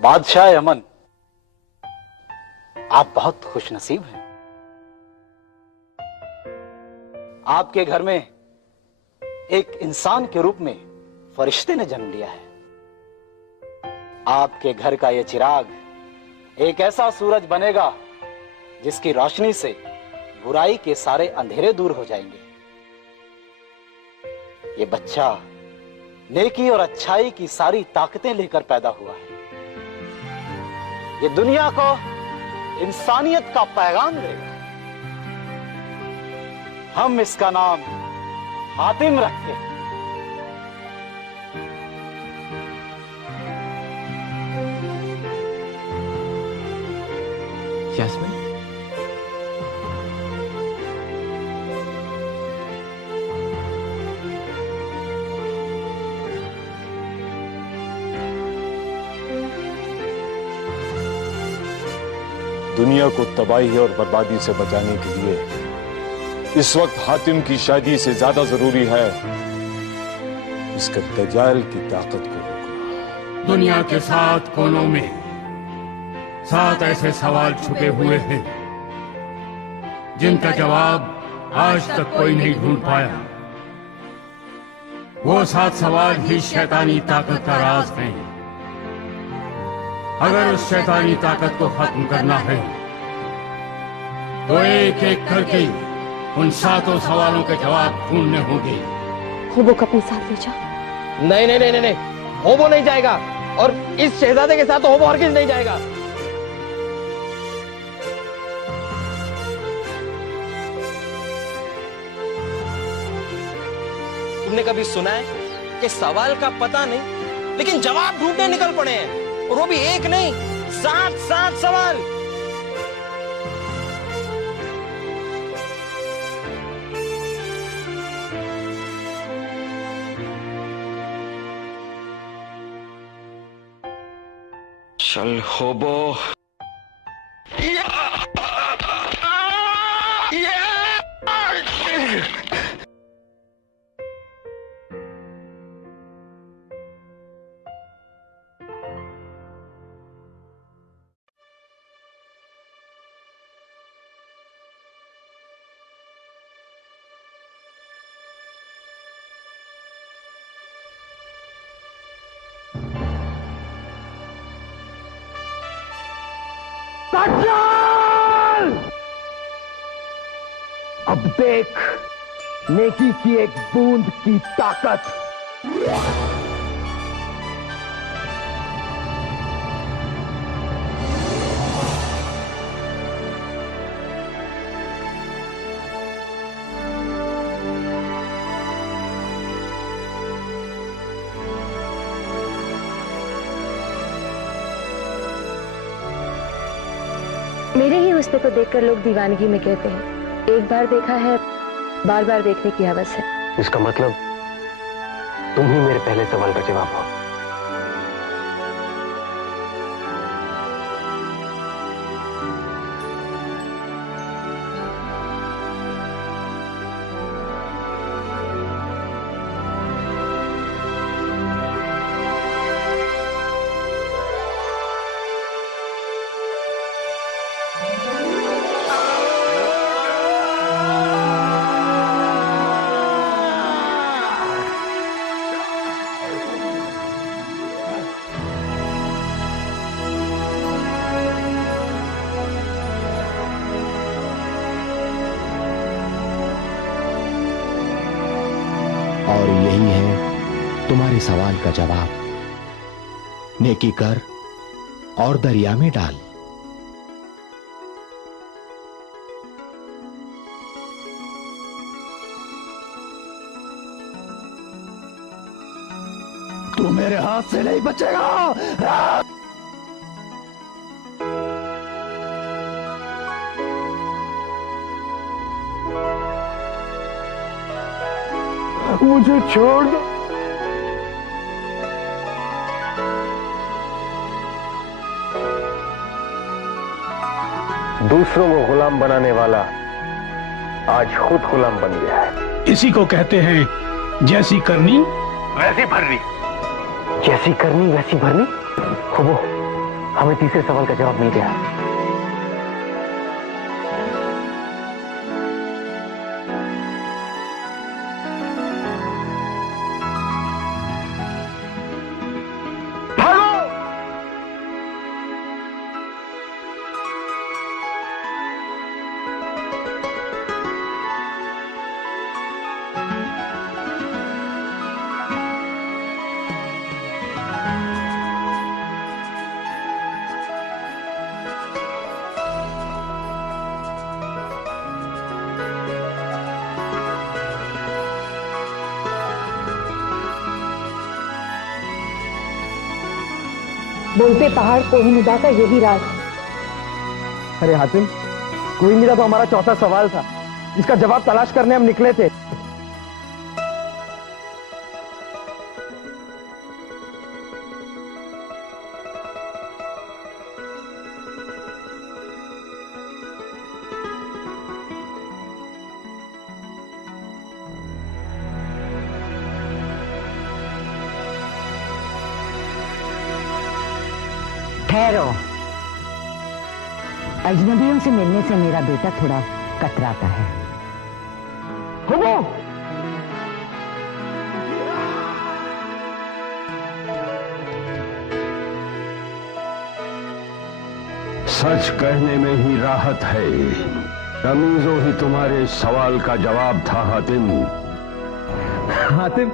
बादशाह अमन, आप बहुत खुशनसीब हैं। आपके घर में एक इंसान के रूप में फरिश्ते ने जन्म लिया है। आपके घर का यह चिराग एक ऐसा सूरज बनेगा जिसकी रोशनी से बुराई के सारे अंधेरे दूर हो जाएंगे। ये बच्चा नेकी और अच्छाई की सारी ताकतें लेकर पैदा हुआ है। ये दुनिया को इंसानियत का पैगाम देगा। हम इसका नाम हातिम रखते हैं। यास्मीन, दुनिया को तबाही और बर्बादी से बचाने के लिए इस वक्त हातिम की शादी से ज्यादा जरूरी है इसके दज्जाल की ताकत को रोकना। दुनिया के 7 कोनों में 7 ऐसे सवाल छुपे हुए हैं जिनका जवाब आज तक कोई नहीं ढूंढ पाया। वो 7 सवाल ही शैतानी ताकत का राज हैं। अगर उस शैतानी ताकत को खत्म करना है तो एक एक करके उन 7 सवालों के जवाब ढूंढने होंगे। होबो को अपने साथ ले जाओ। नहीं नहीं नहीं नहीं, होबो नहीं जाएगा, और इस शहजादे के साथ तो होबो हरगिज़ नहीं जाएगा। तुमने कभी सुना है कि सवाल का पता नहीं लेकिन जवाब ढूंढने निकल पड़े हैं, और वो भी एक नहीं 7 सवाल। चल होबो। अब देख नेकी की एक बूंद की ताकत। मेरे ही हुस्न को देखकर लोग दीवानगी में कहते हैं। एक बार देखा है, बार बार देखने की हवस है। इसका मतलब तुम ही मेरे पहले सवाल का जवाब हो। और यही है तुम्हारे सवाल का जवाब। नेकी कर और दरिया में डाल। तू मेरे हाथ से नहीं बचेगा। मुझे छोड़ दो। दूसरों को गुलाम बनाने वाला आज खुद गुलाम बन गया है। इसी को कहते हैं जैसी करनी वैसी भरनी। जैसी करनी वैसी भरनी। होबो हमें तीसरे सवाल का जवाब मिल गया। बोलते पहाड़ कोहिनूर का यही राज है। अरे हातिम, कोहिनूर तो हमारा चौथा सवाल था, इसका जवाब तलाश करने हम निकले थे। ठहरो, अजनबियों से मिलने से मेरा बेटा थोड़ा कतराता है। सच कहने में ही राहत है। रमीजो ही तुम्हारे सवाल का जवाब था हातिम। हातिम,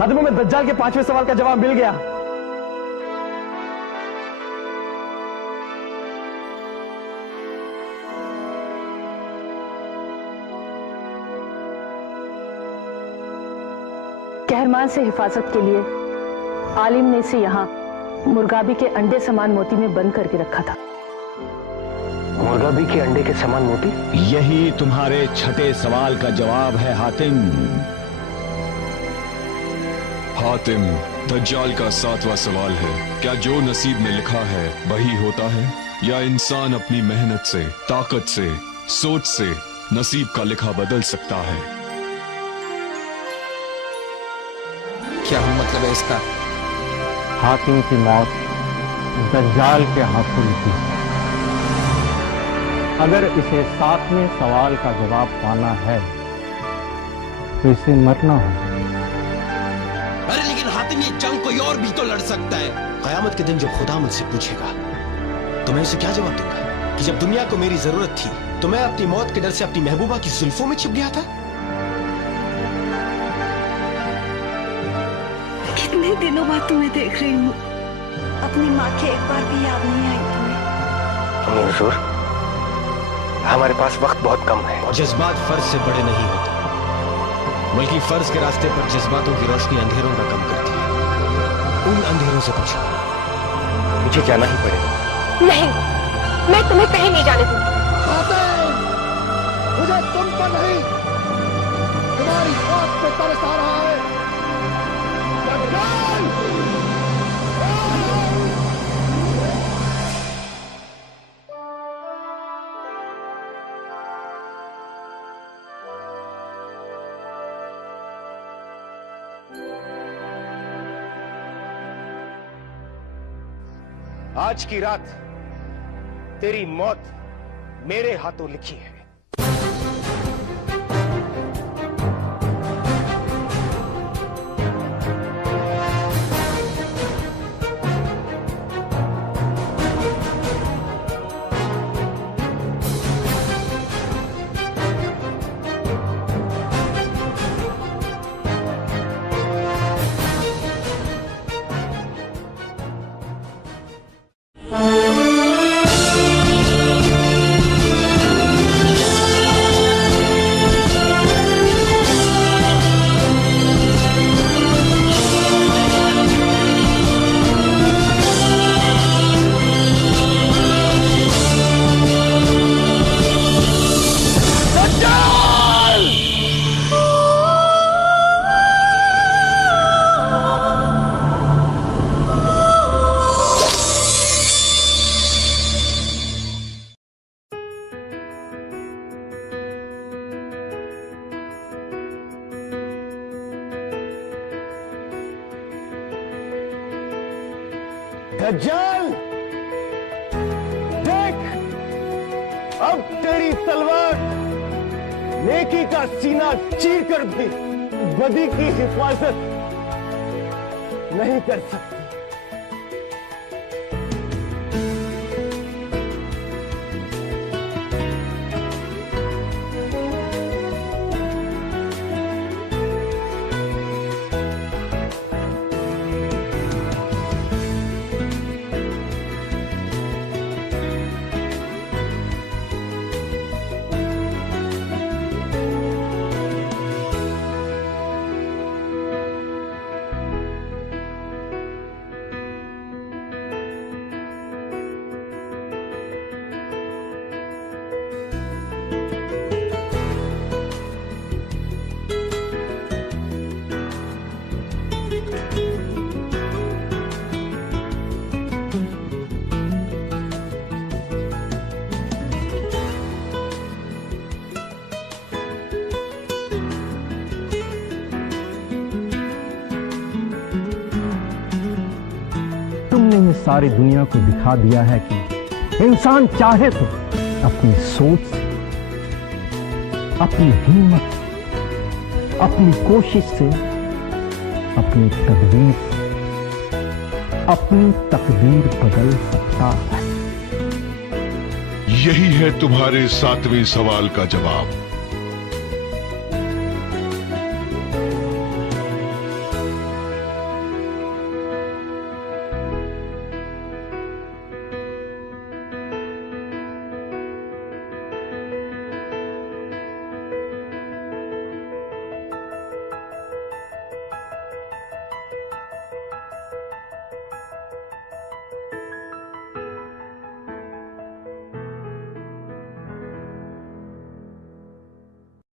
हातिम में दज्जाल के 5वें सवाल का जवाब मिल गया। कहरमान से हिफाजत के लिए आलिम ने इसे यहाँ मुर्गाबी के अंडे समान मोती में बंद करके रखा था। मुर्गाबी के अंडे के समान मोती? यही तुम्हारे छठे सवाल का जवाब है हातिम। हातिम, दज्जाल का 7वां सवाल है, क्या जो नसीब में लिखा है वही होता है, या इंसान अपनी मेहनत से, ताकत से, सोच से नसीब का लिखा बदल सकता है? क्या मतलब है इसका? हातिम की मौत दज्जाल के हाथों लिखी। अगर इसे 7वें सवाल का जवाब पाना है तो इसे मरना होगा। अरे लेकिन हातिम, ये जंग कोई और भी तो लड़ सकता है। कयामत के दिन जब खुदा मुझसे पूछेगा तो मैं उसे क्या जवाब दूंगा कि जब दुनिया को मेरी जरूरत थी तो मैं अपनी मौत के डर से अपनी महबूबा की जुल्फों में छिप गया था। कितने दिनों बाद तुम्हें देख रही हूँ। अपनी माँ की एक बार भी याद नहीं आई तुम्हें? हुजूर, हमारे पास वक्त बहुत कम है। जज्बात फर्ज से बड़े नहीं होते, बल्कि फर्ज के रास्ते पर जज्बातों की रोशनी अंधेरों का कम करती है। उन अंधेरों से बचो। मुझे जाना ही पड़ेगा। नहीं, मैं तुम्हें कहीं नहीं जाने दूंगी। मुझे तुम पर नहीं, तुम्हारी मौत पे तरस आ रहा है। आज की रात तेरी मौत मेरे हाथों लिखी है। दज्जाल, अब तेरी तलवार नेकी का सीना चीर कर भी बदी की हिफाजत नहीं कर सकती। तुमने ये सारी दुनिया को दिखा दिया है कि इंसान चाहे तो अपनी सोच से, अपनी हिम्मत से, अपनी कोशिश से, अपनी तदबीर से अपनी तकदीर बदल सकता है। यही है तुम्हारे 7वें सवाल का जवाब।